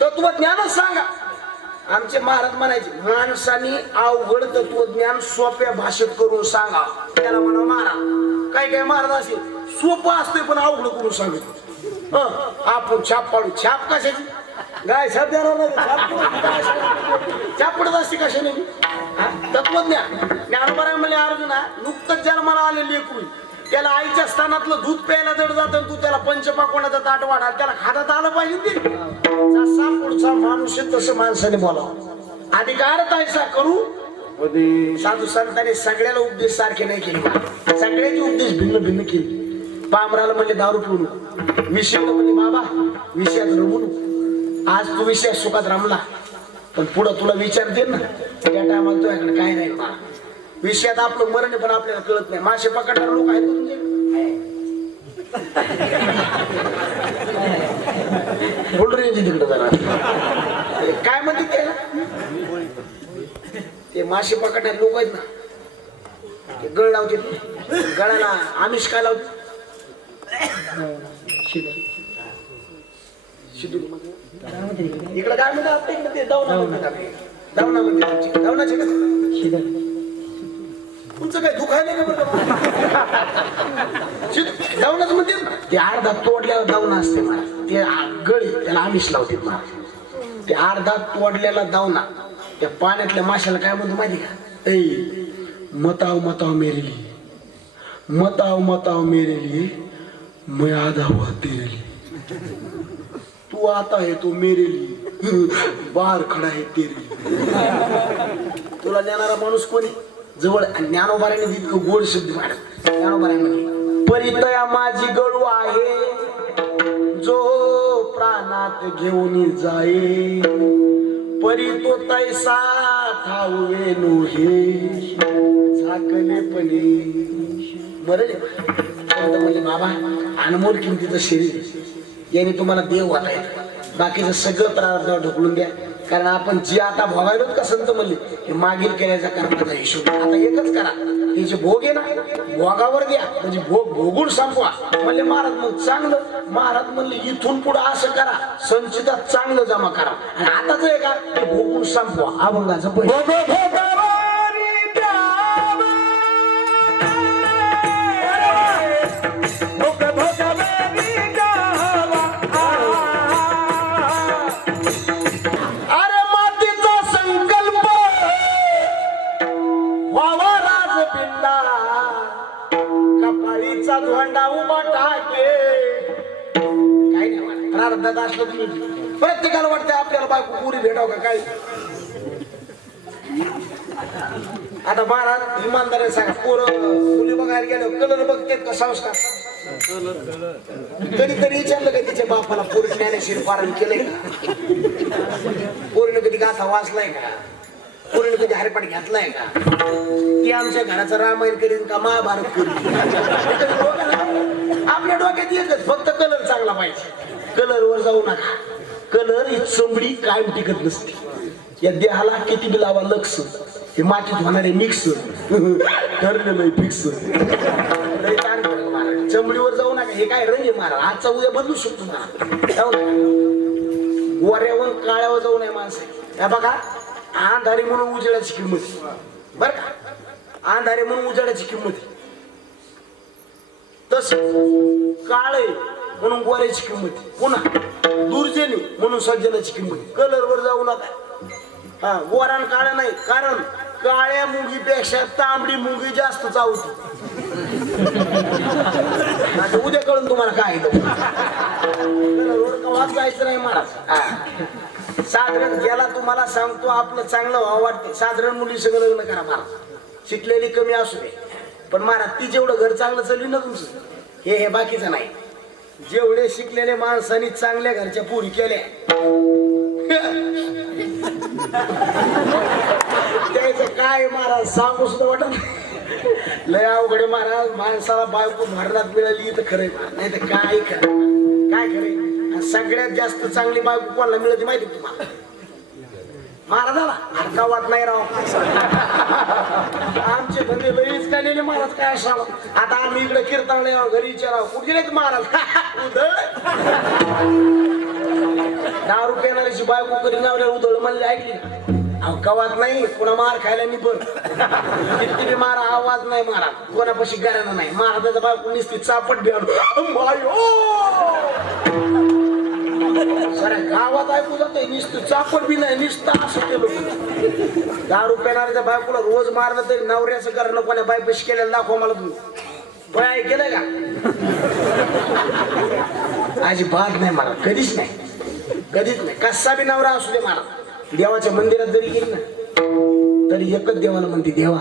तत्वज्ञानच सांगा. आमचे महाराज म्हणायचे माणसाने अवघड तत्वज्ञान सोप्या भाषेत करून सांगा. त्याला म्हणा महाराज काही काही महाराज असेल सोपं असतंय पण अवघड करून सांगत. आपण छाप पाडू. छाप कशाची? गाय छाप देणार नाही. छाप छाप- पडत असते कशाने? नाही तत्वज्ञान. ज्ञानोबराय म्हणजे अर्जुना नुकतंच जन्माला आलेली एकूण त्याला आईच्या स्थानातलं दूध प्यायला जड जातं तू त्याला पंचपाकोणाचा ताट वाढा त्याला खातात आलं पाहिजे ते. जसा पुढचा माणूस आहे तसं माणसाने बोलावं. अधिकार तैसा करू. साधू संतांनी सगळ्याला उपदेश सारखे नाही केले. सगळ्याचे उपदेश भिन्न भिन्न केले. पामराला म्हणले दारू पिऊ नको. विषयाला म्हणले बाबा विषयात रमू नको. आज तू विषयात सुखात रमला. पण पुढं तुला विचार दे ना. त्या टायमाला तुझ्याकडे काय नाही विषयात आपलं मरण पण आपल्याला कळत नाही. मासे पकडणारे लोक आहेत तुमचे? बोल रे तिकडे जरा. काय म्हणते त्याला ते मासे पकडणारे लोक आहेत ना ते गळ लावते. गळाला आमिष काय लावते? इकडे काय म्हणतात? ते दावणा म्हणतात दावणा म्हणतात दावणाचे का? तुमचं काय नाही का बरं शिद- दावणाच म्हणते ना ते अर्धा तोडल्यावर दावणा असते ते गळी त्याला आमिष लावते मला. ते अर्धा तोडलेला दावणा. त्या पाण्यातल्या माशाला काय म्हणतो माहिती का? ऐ मताव मताव मेरे लिए मताव मताव मेरे लिए मैं आधा हुआ तेरे लिए तू आता है तो मेरे लिए बाहर खडा है तेरे लिए तुला नेणारा माणूस कोणी? जवळ ज्ञानोबाऱ्याने इतकं गोड शब्द मांडत ज्ञानोबाऱ्यामध्ये परितया माझी गळू आहे जो प्राणात घेऊन जाये परी तो तैसा ठाऊवे हे झाकले पणे. म्हणजे बाबा अनमोल किमतीचं शरीर याने तुम्हाला देव वाटायचं. बाकीचं सगळं प्रार्थना ढकलून द्या. कारण आपण जी आता भोगायलोच का संत म्हणले हे मागील केल्याचा कर्माचा हिशोब. आता एकच करा. हे जे भोग आहे ना भोगावर द्या म्हणजे भोग भोगून संपवा. म्हणजे म्हणले महाराज मग चांगलं. महाराज म्हणले इथून पुढे असं करा. संचितात चांगलं जमा करा. आणि आता जे आहे का? ते भोगून संपवा. अभंगाचं पहिलं वाटत. असलं तुम्ही. प्रत्येकाला वाटतं आपल्याला बायको पुरी भेटाव का काय? आता महाराज इमानदार सांगा पोरं मुली बघायला गेलं कलर बघतेत का संस्कार? कधीतरी विचारलं का तिच्या बापाला पोरी ज्ञानेश्वर पारण केलंय पोरीनं कधी गाथा वाचलाय का? पोरीनं कधी हरिपाठ घातलाय का? ती आमच्या घराचं रामायण करीन का महाभारत करीन? आपल्या डोक्यात येतच फक्त कलर चांगला पाहिजे. कलरवर जाऊ नका. कलर ही चमडी कायम टिकत नसते. या देहाला किती बी लावा लक्ष. हे मातीत होणारे मिक्स ठरलेलं फिक्स चमडीवर जाऊ नका. हे काय रंग मारा. महाराज आजचा उद्या बदलू शकतो महाराज गोऱ्यावर काळ्यावर जाऊ नये माणसं. या बघा अंधारे म्हणून उजेडाची किंमत बर का? अंधारे म्हणून उजेडाची किंमत तस काळे म्हणून गोऱ्याची किंमत. पुन्हा दुर्जनी म्हणून सज्जनाची किंमत. कलरवर जाऊ नका. हा गोरान काळा नाही कारण काळ्या मुंगीपेक्षा तांबडी मुंगी जास्त चावती. आता उद्या कळून तुम्हाला काय आहे कवाच जायचं नाही महाराज हा. साधारण ज्याला तुम्हाला सांगतो आपलं चांगलं व्हावं वाटते. साधारण मुली सगळं लग्न करा महाराज शिकलेली कमी असू दे. पण महाराज ती जेवढं घर चांगलं चालली ना तुमचं? हे हे बाकीचं नाही. जेवढे शिकलेले माणसांनी चांगल्या घरच्या पुरी केल्या. त्याचं काय महाराज सांगू सुद्धा वाटत लय अवघड महाराज माणसाला बायको भारतात मिळाली तर खरंय नाही तर काय खरं काय खरंय? सगळ्यात जास्त चांगली बायको कोणाला मिळते माहिती तुम्हाला? तुम्हाला महाराजाला हरका नाही राव? आमचे धंदे लईच काढलेले महाराज काय असावं? आता आम्ही इकडे किरतावळे घरी विचारावं. कुठे गेले महाराज? उधळ. दारू पेणाऱ्याची बायको करी नावल्या उधळ म्हणले ऐकली? अहो कवात नाही? पुन्हा मार खायला निबर किती बी मारा आवाज नाही मारा कोणापाशी गाण्यानं नाही. महाराजाचा बायको निसती चापट बिहार आणून अरे गावात ऐकू जाते नुसतं चापट बी नाही नुसतं असं केलं दहा पेणाऱ्याच्या बायकोला रोज मारलं तरी नवऱ्याचं करणं कोण्या बायपशी केलेलं दाखवा मला तुम्ही. काय केलं का? अजिबात नाही मला कधीच नाही. कधीच नाही. कसा बी नवरा असू दे मला. देवाच्या मंदिरात जरी गेली ना तरी एकच देवाला म्हणते देवा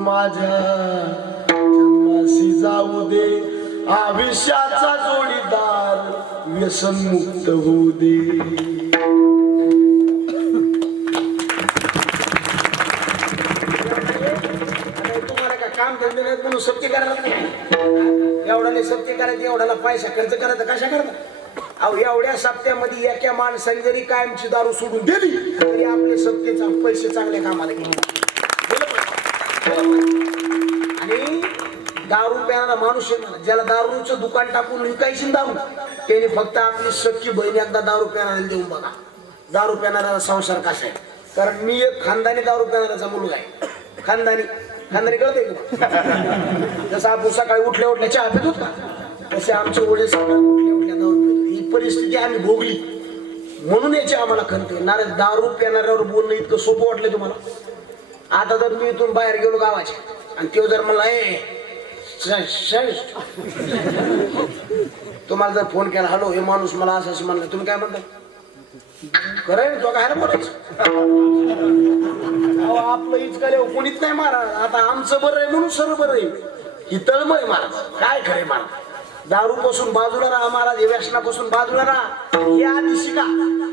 माझ्या. जन्माशी जाऊ दे आयुष्याचा जोडीदार व्यसन मुक्त होऊ दे. तुम्हाला काय काम धंदे नाहीत म्हणून सत्य करायला एवढ्याला सत्य करायचं एवढ्याला पैसा खर्च करायचा कशा करता अहो एवढ्या सप्त्यामध्ये एका माणसाने जरी कायमची दारू सोडून दिली तरी आपले सत्तेचा पैसे चांगल्या कामाला गेले. आणि दारू प्यायला माणूस आहे ज्याला दारूचं दुकान टाकून विकायची दारू त्याने फक्त आपली सख्खी बहीण एकदा दारू प्यायला देऊन बघा. दारू पिणाऱ्याचा संसार कसा आहे? कारण मी एक खानदानी दारू प्यानाऱ्याचा मुलगा आहे. खानदानी. खानदानी कळते जसं आपण सकाळी उठल्या उठल्या चहा पितो का? तसे आमचे वडील सकाळी उठल्या उठल्या दारू ही परिस्थिती आम्ही भोगली. म्हणून याची आम्हाला खंत आहे. नारे दारू प्यानाऱ्यावर बोलणं इतकं सोपं वाटलं तुम्हाला? आता जर मी इथून बाहेर गेलो गावाच्या आणि तो जर म्हणला ए श- तुम्हाला जर फोन केला हॅलो हे माणूस मला असं असं म्हणलं तुम्ही काय म्हणता खरं तो काय बोलायचं? आपलं इचकाले कोणीच नाही मारा आता आमचं बरं आहे म्हणून सर्व बरं आहे. ही तळमळ महाराज. काय खरे महाराज? दारू पासून बाजूला राहा महाराज हे व्यसनापासून बाजूला राहा. हे आधी शिका.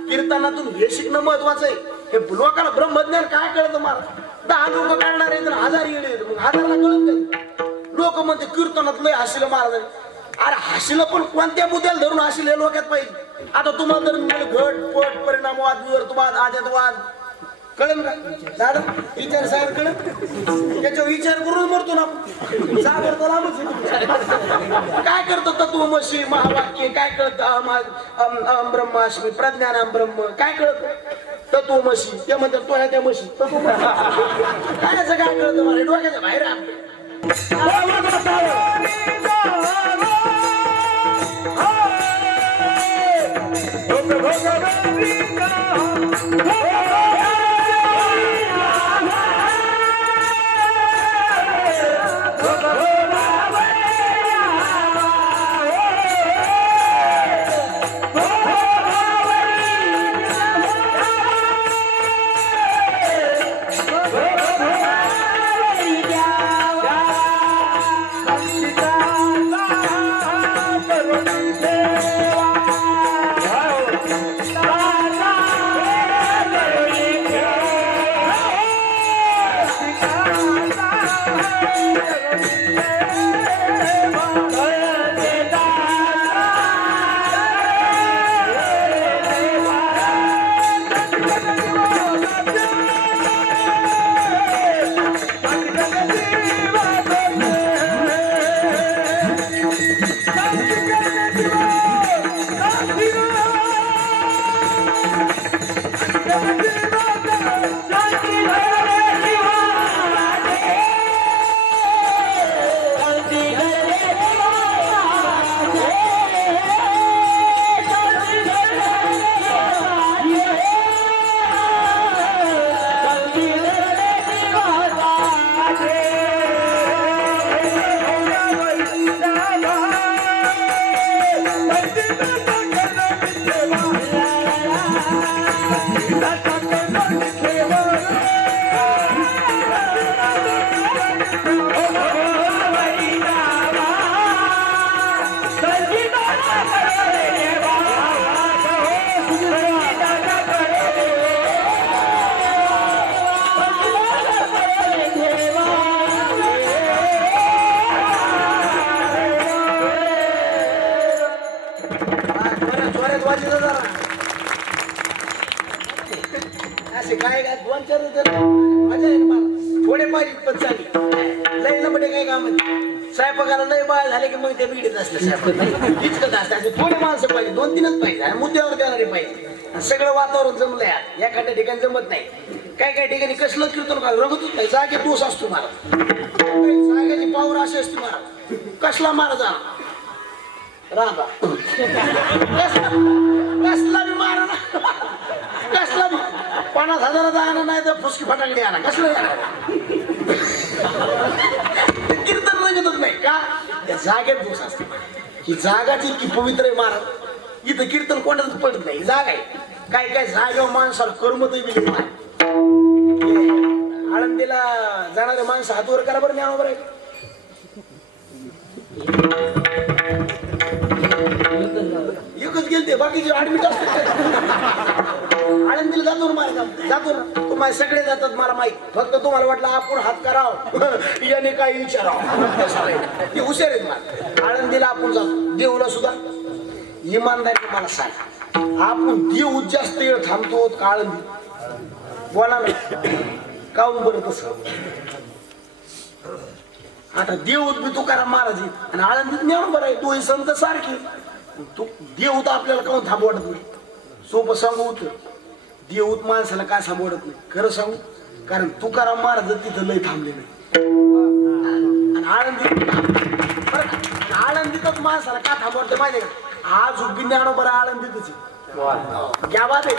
कीर्तनातून हे शिकणं महत्वाचं आहे. हे लोकांना ब्रह्मज्ञान काय कळतं महाराज? दहा लोक काढणार आहे तर हजार येणे आहेत. मग हजारला कळत नाही लोक म्हणते कीर्तनात लय हसिलं महाराज अरे हाशीला पण कोणत्या मुद्द्याला धरून हाशील हे लोकात पाहिजे? आता तुम्हाला तर घट पट परिणामवाद विवर्तवाद आजातवाद कळेल का? दादा विचार साहेब कळेल? त्याच्यावर विचार करून मरतो ना सागर तर लांबच आहे. काय करतं तत्वमशी महावाक्य काय कळतं अहम अम अहम प्रज्ञानाम ब्रह्म काय कळतं? तत्वमशी त्या म्हणतात तो आहे त्या म्हशी तत्वमसी. काय याचं काय कळतं मला डोक्याच्या बाहेर आहे आपल्या. Yeah. असे काय काय दोन चार मजा येईल मला. थोडे पाहिजे पण चांगली. लईला म्हणजे काय काम स्वयंपाकाला लय बाळ झाले की मग ते बिडीत असलं स्वयंपाक. इतकंच असतं. थोडे माणसं पाहिजे दोन तीनच पाहिजे. आणि मुद्द्यावर देणारे पाहिजे. सगळं वातावरण जमलंय आज एखाद्या ठिकाणी जमत नाही. काय काय ठिकाणी कसलं कीर्तन का? रगतच नाही. जागे तोस असतो मला. जागेची पावर अशी असते मला. कसला मार जा? राधा कसला बी मारा कसला पन्नास हजाराचा आणा नाही तर फुसकी फटाकडी आणा. कसलं येणार? ते कीर्तन रंगतच नाही का? त्या जागेत दोष असते ही जागाची इतकी पवित्र आहे महाराज. इथं कीर्तन कोणाच पडत नाही. जागा आहे. काय काय जागेवर माणसाला कर्मतही बिली आळंदीला जाणारे माणसं हातवर करा बरं ज्ञान बरं एकच गेलते बाकीचे ऍडमिट असतात आळंदीला जातो ना जातो ना. तुम्हाला सगळे जातात मला माहीत. फक्त तुम्हाला वाटलं आपण हात कराव. याने काय विचारावं? ते हुशार आहेत मला आळंदीला आपण जातो. देऊला सुद्धा. इमानदारी मला सांगा. आपण देऊ जास्त वेळ थांबतो का आळंदी बोला ना. काऊन बरं तसं? आता देऊत बी तुकाराम महाराज आणि आळंदीत नेऊन बरं आहे तोही संत सारखी. तू देऊत आपल्याला काऊन थांबवत नाही? सोपं सांगू होतं. देऊत माणसाला काय सांभाळत नाही? खरं सांगू? कारण तुकाराम महाराज तिथं लय थांबले नाही. आणि आळंदीत आळंदीतच माणसाला का थांबवतं माहिती का? आज उभी बरं आळंदीतच आहे. क्या बात आहे?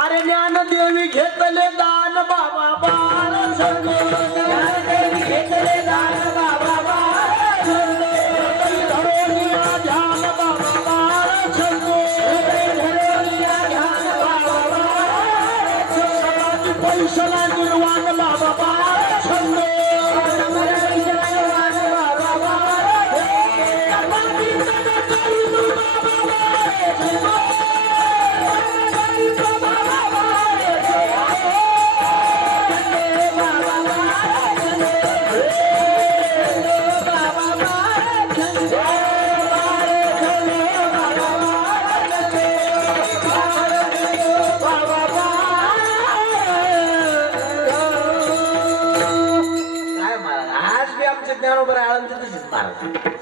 अरे ज्ञान देवी घेतले दान बाबा बाळ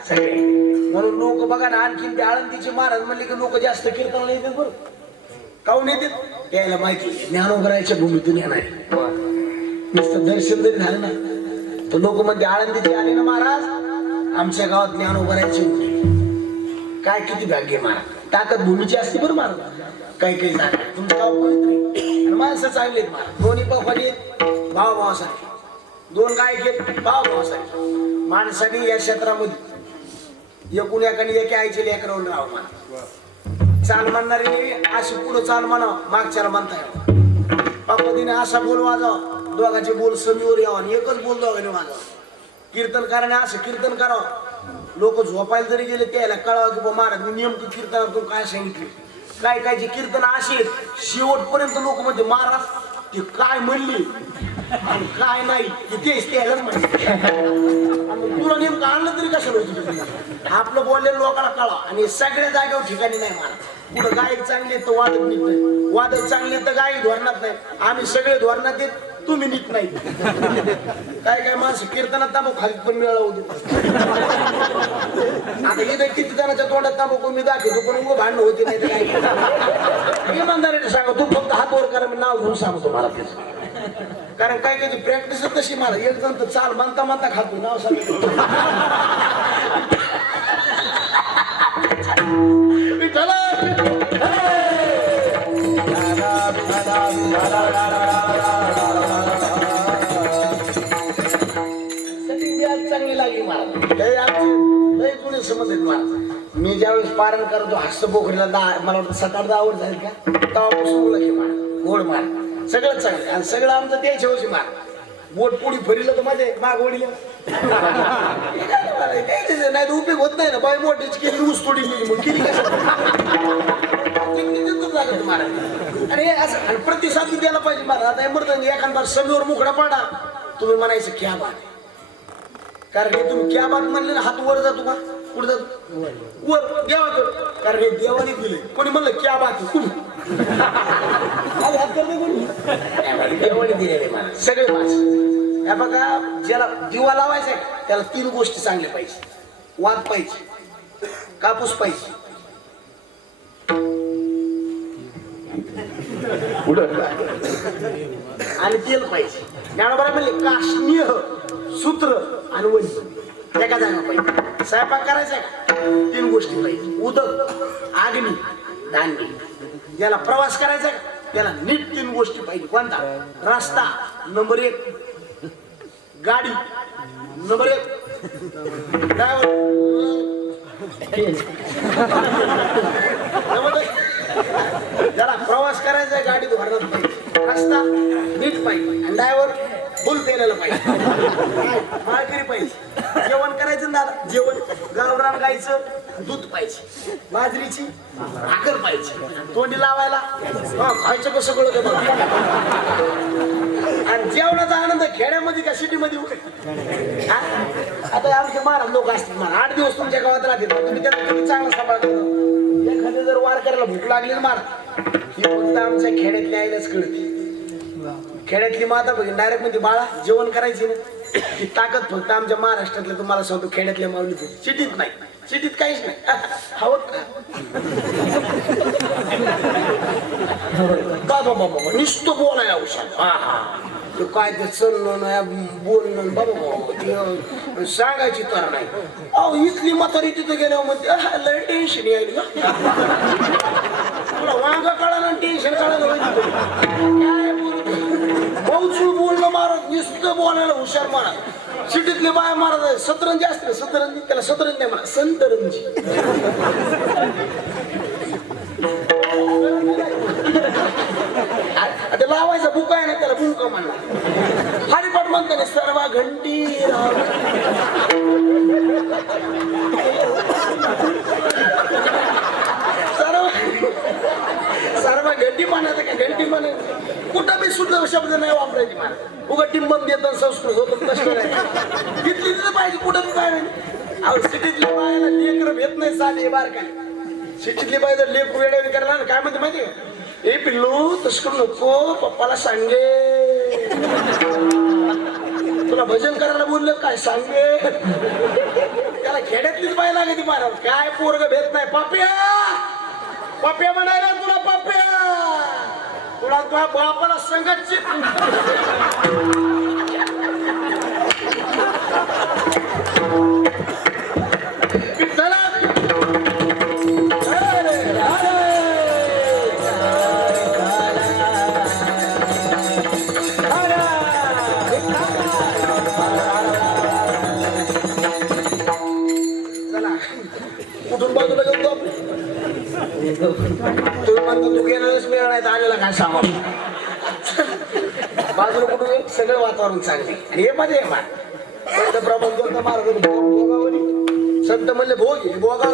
सगळे म्हणून लोक बघा ना आणखीन ते आळंदीचे महाराज म्हणले की लोक जास्त कीर्तनाला येतात बरं. काऊन येतात? यायला माहिती ज्ञानोबराच्या भूमीतून येणार नुसतं दर्शन जरी झालं ना तर लोक म्हणते आळंदीचे आले ना महाराज आमच्या गावात ज्ञानोबरायचे काय किती भाग्य महाराज. ताकद भूमीची असते बरं महाराज. काही काही जागा. तुमचं गाव पवित्र माणसं चांगले महाराज. दोन्ही पखवाडी आहेत. भाव भावासाठी दोन गायक आहेत भाव भावासाठी माणसाने या क्षेत्रामध्ये एकूण एकाने एक आईचे लेकरावून राव म्हणा. चाल म्हणणारी अशी पुढं चाल म्हणा मागच्याला म्हणता यावं असा बोल वाजाव. दोघांचे बोल समीवर यावा आणि एकच बोल दोघांनी वाजावं. कीर्तनकाराने असं कीर्तन करावं. लोक झोपायला जरी गेले त्याला कळावं की बा महाराज मी नेमकं कीर्तनातून काय सांगितले? काय काय जे कीर्तन अशी आहेत शेवटपर्यंत लोक म्हणजे महाराज ती काय म्हणली आणि काय नाही ते तेच त्यालाच म्हणले. आणि तुला नेमकं आणलं तरी कसं होतं आपलं बोललेलं लोकांना कळा. आणि सगळ्या जागेवर ठिकाणी नाही मला पुढं गायक चांगले तर वादक निघत नाही. वादक चांगले तर गायक धोरणात नाही. आम्ही सगळे धोरणात येत तुम्ही नीट नाही. काय काय माणसं कीर्तनात तांबू खाली पण मिळवू देत आता इथं किती जणांच्या तोंडात तांबू मी दाखवतो पण उभं भांडण होती नाही तर काय. इमानदारीने सांगा तू फक्त हात वर करा मी नाव घेऊन सांगतो मला तेच. कारण काय काय प्रॅक्टिस तशी मला. एक जण तर चाल म्हणता म्हणता खातो नाव सांगतो. चला पारण करतो हस्त पोखरीला दहा मला वाटतं सात आठ दहा आवड झाली का? तेव्हापासून ओळख मार गोड मार. सगळंच चांगलं आणि सगळं आमचं ते शेवशी मार. बोट पुढी फरिलं तर माझे माग वडील. नाही तर उपयोग होत नाही ना. बाय मोठीच केली ऊस तोडी मग केली झालं तुम्हाला आणि असं आणि प्रतिसाद द्यायला पाहिजे मला आता हे एखादा समीवर मुकडा पडा तुम्ही म्हणायचं क्या बात कारण की तुम्ही क्या बात म्हणले ना हात वर जातो का? कुठं जातो वर देवाकडे कारण हे देवाने दिले कोणी म्हणलं क्या बात कोणी? देवाने दिलेले सगळे मास या बघा ज्याला दिवा लावायचा आहे त्याला तीन गोष्टी चांगल्या पाहिजे. वाद पाहिजे. कापूस पाहिजे. आणि तेल पाहिजे. ज्ञानोबरा म्हणले काश्मीर सूत्र आणि एका जागा पाहिजे स्वयंपाक करायचा आहे का? तीन गोष्टी पाहिजे. उदक आग्नी धान्य. ज्याला प्रवास करायचा आहे त्याला नीट तीन गोष्टी पाहिजे. कोणता? रस्ता. नंबर एक गाडी. नंबर एक ड्रायव्हर त्याला प्रवास करायचा आहे गाडी धोरणात पाहिजे रस्ता नीट पाहिजे. आणि ड्रायव्हर फुल पेरायला पाहिजे. माळकरी पाहिजे. जेवण करायचं ना दादा जेवण. गावरान गायचं दूध पाहिजे. बाजरीची भाकर पाहिजे. तोंडी लावायला. हा, खायचं कसं कळत आणि जेवणाचा आनंद खेड्यामध्ये का सिटीमध्ये? आता आमचे महाराज लोक असतील मला आठ दिवस तुमच्या गावात राहतील. तुम्ही त्यांना किती चांगलं सांभाळतो? एखादी जर वार करायला भूक लागली ना मार ही फक्त आमच्या खेड्यातल्या आईलाच कळते. खेड्यातली माता बघ डायरेक्ट म्हणजे बाळा जेवण करायची ना. ती ताकद फक्त आमच्या महाराष्ट्रातल्या तुम्हाला सांगतो खेड्यातल्या माऊली सिटीत नाही. सिटीत काहीच नाही. हवं का? बाबा बाबा नुसतं बोलाय हुशार. हा हा. काय ते चलणं नाही बोलणं बाबा बाबा सांगायची तर नाही. अहो इथली म्हातारी तिथे गेल्यावर म्हणते लय टेन्शन यायली. तुला वांग कळालं टेन्शन कळालं काय बोलणं मारत नुसतं बोलायला हुशार मारा. सिटीतले बाय मारत सतरंजी असते ना सतरंजी त्याला सतरंजी नाही म्हणा संतरंजी. आता लावायचा बुका आहे ना त्याला बुका म्हणला हरिपाठ म्हणते ना सर्व घंटी राव. सर्व सर्व घंटी म्हणायचं का? घंटी म्हणायचं कुठं बी सुद्धा शब्द नाही वापरायची मला. उगा टिंबम देतात संस्कृत होतं तसं नाही तिथली तिथं पाहिजे कुठं बी काय नाही अहो सिटीतल्या बायाला लेकर भेट नाही साधे बार काय. सिटीतली पाहिजे जर वेळेवर करायला ना काय म्हणते माहिती हे पिल्लू तसं करू नको पप्पाला सांगे. तुला भजन करायला बोललं काय सांगे? त्याला खेड्यातलीच बाहाय लागेल ती महाराज काय पोरग भेट नाही. पाप्या! पाप्या म्हणायला तुला तुला तुझ्या बापाला संगतची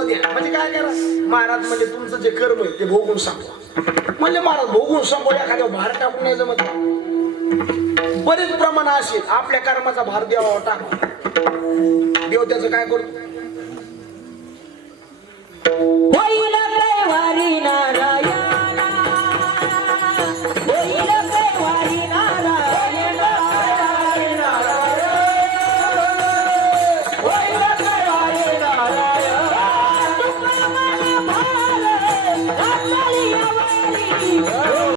म्हणजे काय करा? महाराज म्हणजे तुमचं जे कर्म आहे ते भोगून सांगवा. म्हणजे महाराज भोगून सांगू एखाद्या भार टाकून यायचं म्हणजे बरेच प्रमाण असे आपल्या कर्माचा भार देवा टाक देव त्याच काय करतो? वारी नारा.